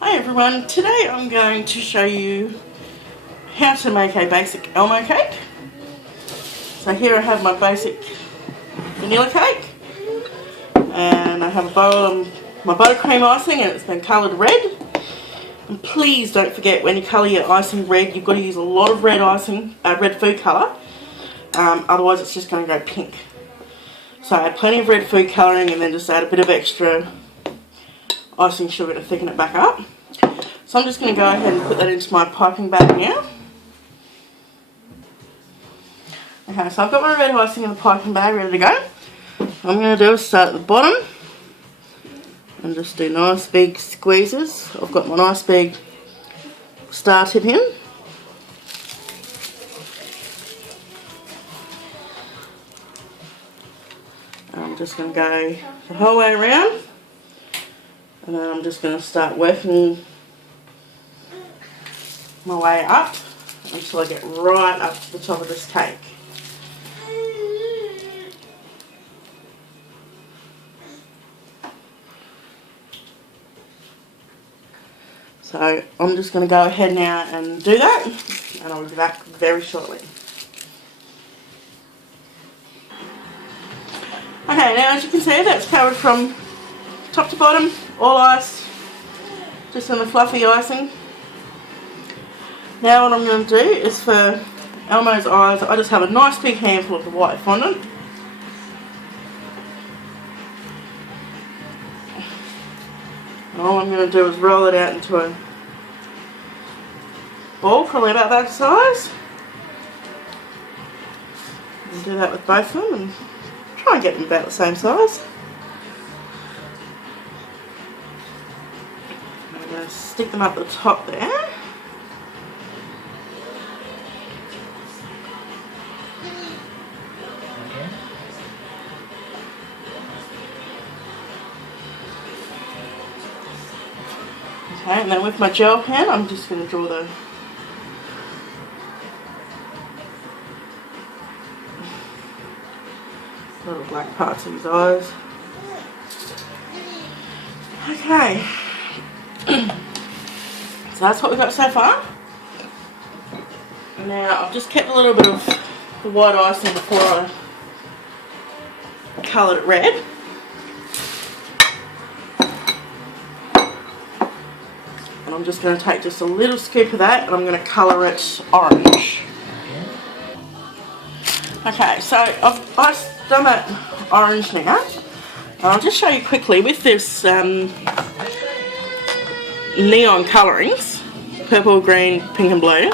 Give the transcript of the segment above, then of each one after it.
Hi everyone, today I'm going to show you how to make a basic Elmo cake. So here I have my basic vanilla cake and I have a bowl of my buttercream icing and it's been coloured red. And please don't forget, when you colour your icing red, you've got to use a lot of red icing, red food colour, otherwise it's just going to go pink. So I add plenty of red food colouring and then just add a bit of extra icing sugar to thicken it back up. So I'm just going to go ahead and put that into my piping bag now. Okay, so I've got my red icing in the piping bag ready to go. What I'm going to do is start at the bottom and just do nice big squeezes. I've got my nice big star tip in. I'm just going to go the whole way around and then I'm just going to start working my way up until I get right up to the top of this cake. So I'm just going to go ahead now and do that, and I'll be back very shortly. Okay, now as you can see, that's covered from top to bottom, all ice, just in the fluffy icing. Now what I'm going to do is for Elmo's eyes, I just have a nice big handful of the white fondant. And all I'm going to do is roll it out into a ball, probably about that size. And do that with both of them and try and get them about the same size. I'm going to stick them up the top there. Okay, and then with my gel pen, I'm just going to draw the little black parts of his eyes. Okay, so that's what we've got so far. Now I've just kept a little bit of the white icing before I coloured it red. And I'm just going to take just a little scoop of that and I'm going to colour it orange. Okay, so I've done that orange now. And I'll just show you quickly with this neon colourings, purple, green, pink and blue,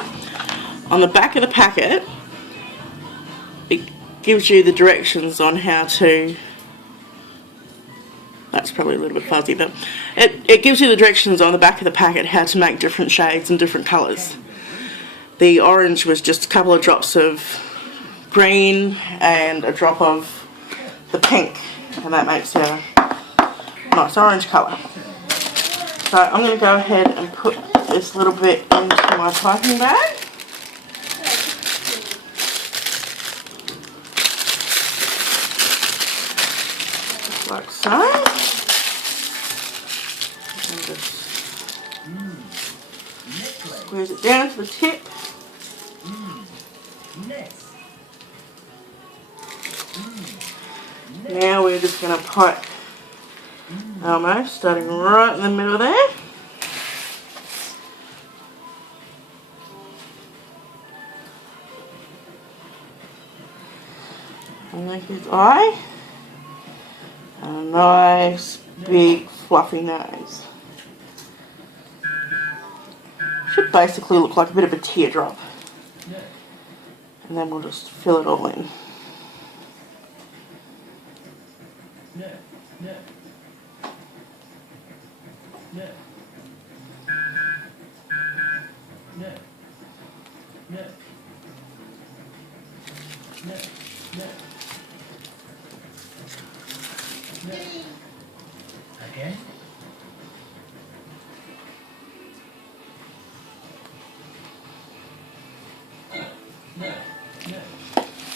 on the back of the packet it gives you the directions on how to, that's probably a little bit fuzzy, but it gives you the directions on the back of the packet how to make different shades and different colours. The orange was just a couple of drops of green and a drop of the pink, and that makes a nice orange colour. So I'm going to go ahead and put this little bit into my piping bag. Like so. And just squeeze it down to the tip. Now we're just going to pipe Elmo, starting right in the middle there. And make his eye. And a nice big fluffy nose. Should basically look like a bit of a teardrop. And then we'll just fill it all in. Okay.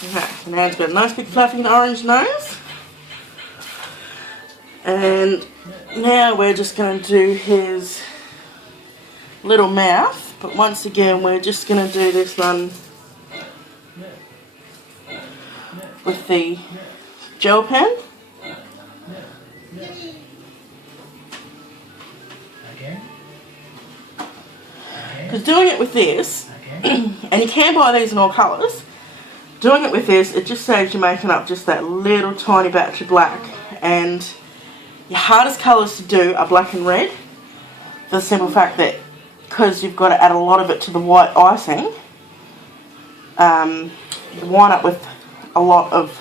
Okay, so now it's got a nice big fluffy orange nose. And now we're just going to do his little mouth, but once again we're just going to do this one with the gel pen. Because doing it with this, and you can buy these in all colours, doing it with this, it just saves you making up just that little tiny batch of black. And your hardest colours to do are black and red, for the simple fact that because you've got to add a lot of it to the white icing, you wind up with a lot of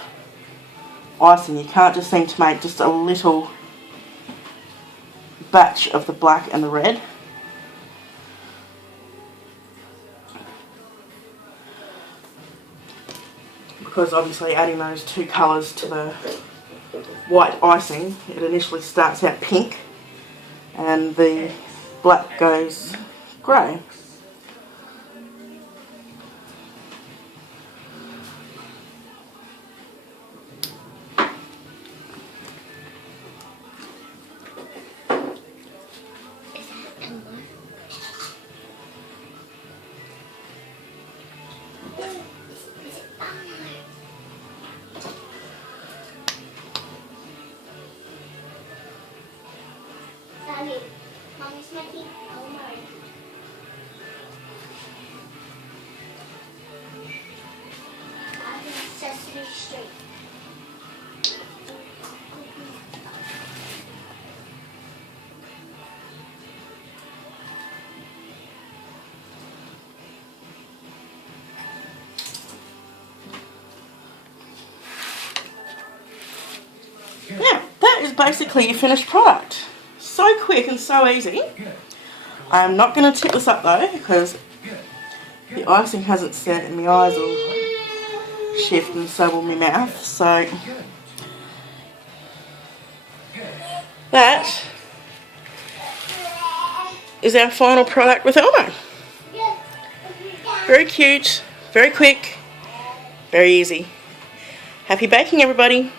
icing. You can't just seem to make just a little batch of the black and the red. Because obviously adding those two colours to the white icing, it initially starts out pink and the black goes grey. Mommy's making Elmo. Sesame Street. Yeah, that is basically your finished product. So quick and so easy. I'm not going to tip this up though because the icing hasn't set and my eyes will shift and so will my mouth. So that is our final product with Elmo. Very cute, very quick, very easy. Happy baking everybody.